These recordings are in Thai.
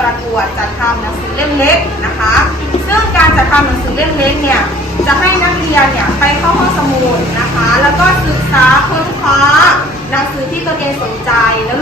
กระบวดจัดทำหนังสือเล่มเล็กนะคะ ซึ่งการจัดทำหนังสือเล่มเล็กเนี่ยจะให้นักเรียนเนี่ยไปเข้าห้องสมุดนะคะ แล้วก็ศึกษาค้นคว้าหนังสือที่ตัวเองสนใจนะลูก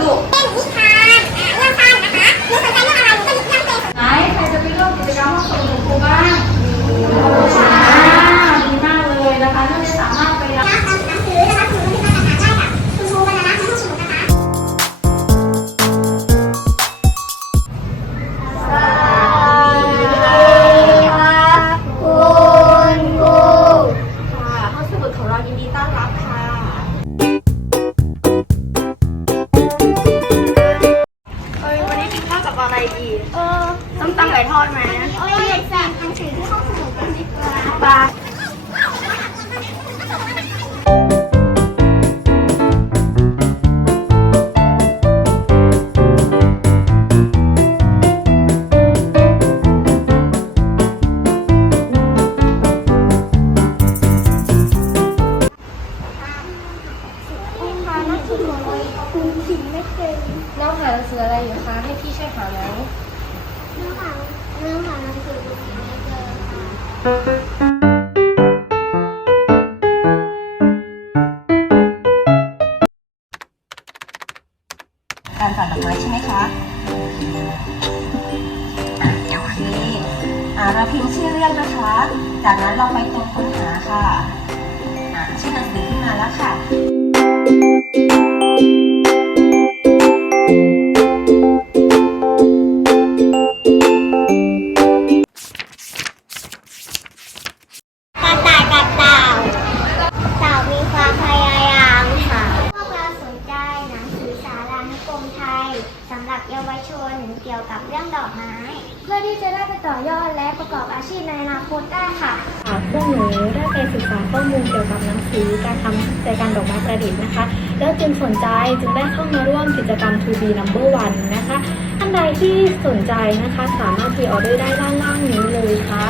เออต้มตำไก่ทอดไหมโอ้ยอยากแจกหนังสือที่ห้องสมุดกันดีกว่าปลาน้องหาหนังสืออะไรอยู่คะ ให้พี่ช่วยหาไหม เรื่องของเรื่องของหนังสือไม่เจอค่ะการจัดดอกไม้ใช่ไหมคะโอเคอ่าเราพิมพ์ชื่อเรื่องนะคะ จากนั้นเราไปตรงค้นหาค่ะ เยาวชนเกี่ยวกับเรื่องดอกไม้ เพื่อที่จะได้ไปต่อยอดและประกอบอาชีพในอนาคตได้ค่ะค่ะพวกหนูได้ไปศึกษาข้อมูลเกี่ยวกับหนังสือการทำใจกรรดอกไม้ประดิษฐ์นะคะ แล้วจึงสนใจจึงได้เข้ามาร่วมกิจกรรม To Be Number One นะคะท่านใดที่สนใจนะคะ สามารถพรีออเดอร์ได้ด้านล่างนี้เลยค่ะ